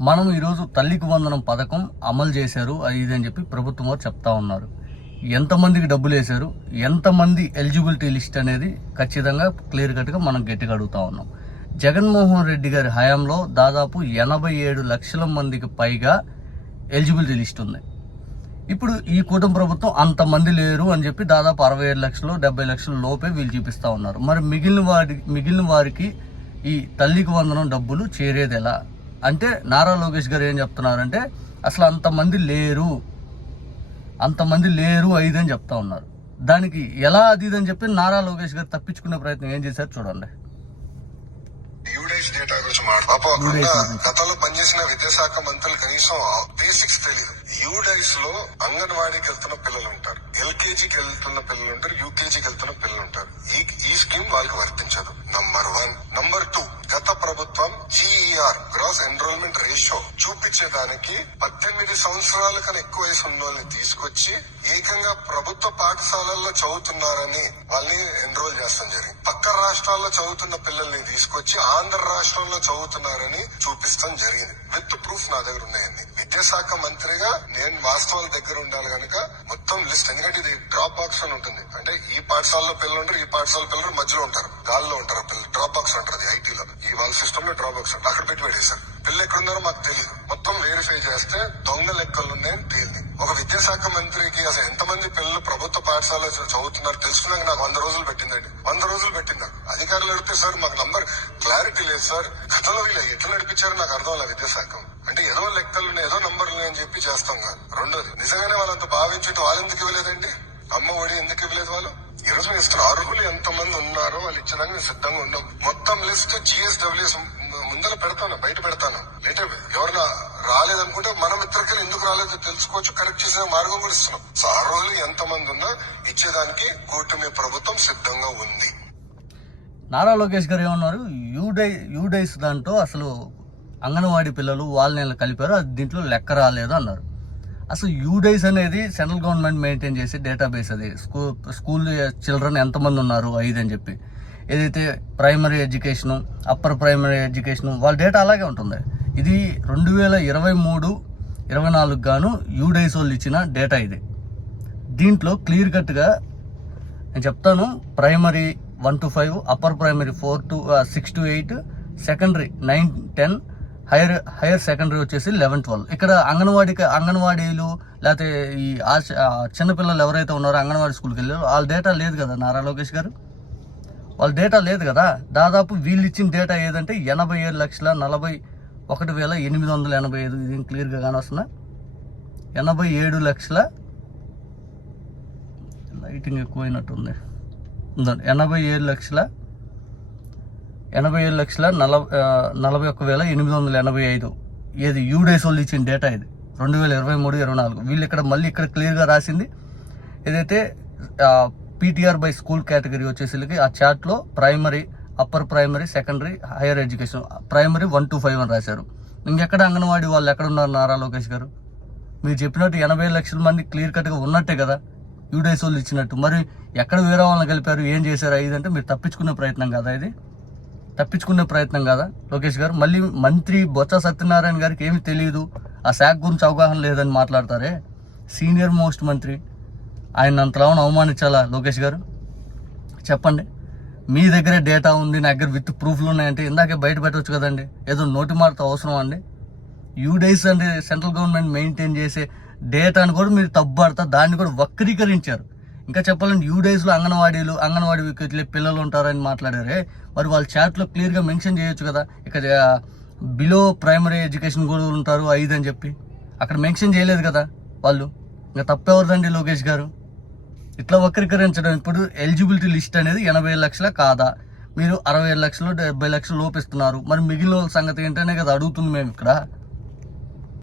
మనం ఈరోజు తల్లికి వందనం పథకం అమలు చేశారు అది ఇది అని చెప్పి ప్రభుత్వం వారు చెప్తా ఉన్నారు. ఎంతమందికి డబ్బులు వేశారు ఎంతమంది ఎలిజిబిలిటీ లిస్ట్ అనేది ఖచ్చితంగా క్లియర్ కట్గా మనం గట్టిగా అడుగుతా ఉన్నాం. జగన్మోహన్ రెడ్డి గారి హయాంలో దాదాపు ఎనభై ఏడు లక్షల మందికి పైగా ఎలిజిబిలిటీ లిస్ట్ ఉంది. ఇప్పుడు ఈ కూటమి ప్రభుత్వం అంతమంది లేరు అని చెప్పి దాదాపు అరవై ఏడు లక్షలు డెబ్బై లక్షల లోపే వీళ్ళు చూపిస్తా ఉన్నారు. మరి మిగిలిన వారి మిగిలిన వారికి ఈ తల్లికి వందనం డబ్బులు చేరేది ఎలా? అంటే నారా లోకేష్ గారు ఏం చెప్తున్నారంటే అసలు అంతమంది లేరు. అంతమంది లేరు ఐదు అని చెప్తా ఉన్నారు. దానికి ఎలా అది ఇది అని చెప్పి నారా లోకేష్ గారు తప్పించుకునే ప్రయత్నం ఏం చేశారు చూడండి. డేటా గురించి గతంలో పనిచేసిన విద్యాశాఖ మంత్రులు కనీసం బేసిక్స్ తెలియదు యూడైస్లో అంగన్వాడీకి వెళ్తున్న పిల్లలు ఉంటారు. ఎల్కేజీకి వెళ్తున్న పిల్లలు ఉంటారు యూకేజీకి వెళ్తున్న పిల్లలు ఉంటారు ఈ ఈ స్కీమ్ వాళ్ళకి వర్తించదు. నంబర్ వన్ నంబర్ టూ గత ప్రభుత్వం జీఈఆర్ గ్రాస్ ఎన్రోల్మెంట్ రేషియో చూపించేదానికి పద్దెనిమిది సంవత్సరాల కన్నా ఎక్కువ వయసు ఉన్న వాళ్ళని తీసుకొచ్చి ఏకంగా ప్రభుత్వ పాఠశాలల్లో చదువుతున్నారని వాళ్ళని ఎన్రోల్ చేస్తాం జరిగింది. పక్క రాష్ట్రాల్లో చదువుతున్న పిల్లల్ని తీసుకొచ్చి ఆంధ్ర రాష్ట్రంలో చదువుతున్నారని చూపిస్తాం జరిగింది. విత్ ప్రూఫ్ నా దగ్గర ఉన్నాయండి. విద్యాశాఖ మంత్రిగా నేను వాస్తవాల దగ్గర ఉండాలి కనుక మొత్తం లిస్ట్ ఎందుకంటే ఇది డ్రాప్ బాక్స్ అని ఉంటుంది. అంటే ఈ పాఠశాలలో పిల్లలు ఉంటారు ఈ పాఠశాల పిల్లలు మధ్యలో ఉంటారు. గాల్లో ఉంటారు పిల్లలు. డ్రాప్ బాక్స్ అంటారు ఐటీలో ఈ వాళ్ళ సిస్టమ్లో డ్రాప్ బాక్స్ అక్కడ పెట్టి పెట్టేశారు. పిల్లలు ఎక్కడున్నారో మాకు తెలియదు మొత్తం వెరిఫై చేస్తే దొంగ లెక్కలు ఉన్నాయని తేలింది. ఒక విద్యాశాఖ మంత్రికి అసలు ఎంతమంది పిల్లలు ప్రభుత్వ పాఠశాల చదువుతున్నారు తెలుసుకున్నాక నాకు వంద రోజులు పెట్టిందండి. వంద రోజులు పెట్టింది అధికారులు అడిగితే సార్ మాకు నంబర్ క్లారిటీ లేదు సార్. గతంలో వీళ్ళు ఎట్లా నడిపించారో నాకు అర్థం అలా విద్యాశాఖ. అంటే ఏదో లెక్కలు ఏదో నంబర్లు అని చెప్పి చేస్తాం కాదు. రెండోది నిజంగానే వాళ్ళంత భావించుంటే వాళ్ళు ఎందుకు ఇవ్వలేదండి? అమ్మ ఒడి ఎందుకు ఇవ్వలేదు వాళ్ళు? ఈ రోజు మేము ఇస్తున్న అర్హులు ఎంతమంది ఉన్నారో వాళ్ళు ఇచ్చడానికి మేము సిద్ధంగా ఉన్నాం. మొత్తం లిస్ట్ జిఎస్డబ్ల్యూఎస్ ముందర పెడతాను బయట పెడతాను. లేటర్ ఎవరన్నా రాలేదనుకుంటే మనం ఇద్దరికి ఎందుకు రాలేదో తెలుసుకోవచ్చు కరెక్ట్ చేసే మార్గం కూడా ఇస్తున్నాం. సో అర్హులు ఎంతమంది ఉన్నా ఇచ్చేదానికి కూటమి ప్రభుత్వం సిద్ధంగా ఉంది. నారా లోకేష్ గారు ఏమన్నారు? యూడై యూడైస్ దాంట్లో అసలు అంగన్వాడీ పిల్లలు వాళ్ళని కలిపారు అది దీంట్లో లెక్క రాలేదు అన్నారు. అసలు యూడైస్ అనేది సెంట్రల్ గవర్నమెంట్ మెయింటైన్ చేసే డేటాబేస్ అది. స్కూల్ స్కూల్ చిల్డ్రన్ ఎంతమంది ఉన్నారు? ఐదు అని చెప్పి. ఏదైతే primary education upper primary education వాళ్ళ డేటా అలాగే ఉంటుంది. ఇది రెండు వేల ఇరవై మూడు ఇరవై నాలుగు గాను యూడైస్ వాళ్ళు ఇచ్చిన డేటా ఇది. దీంట్లో క్లియర్ కట్గా నేను చెప్తాను primary one to five upper primary four to six to eight secondary nine ten higher higher secondary వచ్చేసి లెవెన్ ట్వెల్వ్. ఇక్కడ అంగన్వాడీకి అంగన్వాడీలు లేకపోతే ఈ చిన్నపిల్లలు ఎవరైతే ఉన్నారో అంగన్వాడీ స్కూల్కి వెళ్ళారో వాళ్ళ డేటా లేదు కదా నారా లోకేష్ గారు? వాళ్ళ డేటా లేదు కదా? దాదాపు వీళ్ళు ఇచ్చిన డేటా ఏదంటే ఎనభై ఏడు లక్షల నలభై ఒకటి వేల ఎనిమిది వందల ఎనభై ఐదు. ఇది క్లియర్గా కానొస్తున్నా? ఎనభై ఏడు లక్షల లైటింగ్ ఎక్కువైనట్టుంది. ఉందండి. ఎనభై ఏడు లక్షల ఎనభై ఏడు లక్షల నలభై నలభై ఒక్క వేల ఎనిమిది వందల ఎనభై ఐదు. ఏది యూడేస్ వాళ్ళు ఇచ్చిన డేటా ఇది. రెండు వేల ఇరవై మూడు ఇరవై నాలుగు. వీళ్ళు ఇక్కడ మళ్ళీ ఇక్కడ క్లియర్గా రాసింది. ఏదైతే పీటీఆర్ బై స్కూల్ కేటగిరీ వచ్చేసరికి ఆ చార్ట్లో primary upper primary secondary higher education primary one to five అని రాశారు. ఇంకెక్కడ అంగన్వాడీ వాళ్ళు ఎక్కడ ఉన్నారు నారా లోకేష్ గారు? మీరు చెప్పినట్టు ఎనభై లక్షల మంది క్లియర్ కట్గా ఉన్నట్టే కదా యూడేస్ వాళ్ళు ఇచ్చినట్టు. మరి ఎక్కడ వేరే వాళ్ళని కలిపారు ఏం చేశారు ఇదంటే మీరు తప్పించుకునే ప్రయత్నం కదా ఇది? తప్పించుకునే ప్రయత్నం కదా? లోకేష్ గారు మళ్ళీ మంత్రి బొత్స సత్యనారాయణ గారికి ఏమీ తెలియదు ఆ శాఖ గురించి అవగాహన లేదని మాట్లాడతారే? సీనియర్ మోస్ట్ మంత్రి ఆయన అంతలా అవమానించాలా లోకేష్ గారు? చెప్పండి. మీ దగ్గరే డేటా ఉంది నా దగ్గర విత్ ప్రూఫ్లు ఉన్నాయంటే ఇందాకే బయట పెట్టవచ్చు కదండి. ఏదో నోటి మార్త అవసరం అండి? యూడైస్ అంటే సెంట్రల్ గవర్నమెంట్ మెయింటైన్ చేసే డేటాను కూడా మీరు తప్పుపడతా దాన్ని కూడా వక్రీకరించారు. ఇంకా చెప్పాలంటే యూ డేస్లో అంగన్వాడీలు అంగన్వాడీ వికెట్లే పిల్లలు ఉంటారని మాట్లాడారే. మరి వాళ్ళ చాట్లో క్లియర్గా మెన్షన్ చేయొచ్చు కదా. ఇక్కడ బిలో ప్రైమరీ ఎడ్యుకేషన్ కూడా ఉంటారు ఐదు అని చెప్పి. అక్కడ మెన్షన్ చేయలేదు కదా వాళ్ళు. ఇంకా తప్పెవరిదండి లోకేష్ గారు? ఇట్లా వక్రీకరించడం ఇప్పుడు ఎలిజిబిలిటీ లిస్ట్ అనేది ఎనభై లక్షల కాదా? మీరు అరవై లక్షలు డెబ్బై లక్షలు లోపిస్తున్నారు. మరి మిగిలిన వాళ్ళ సంగతి ఏంటనే కదా అడుగుతుంది మేము ఇక్కడ.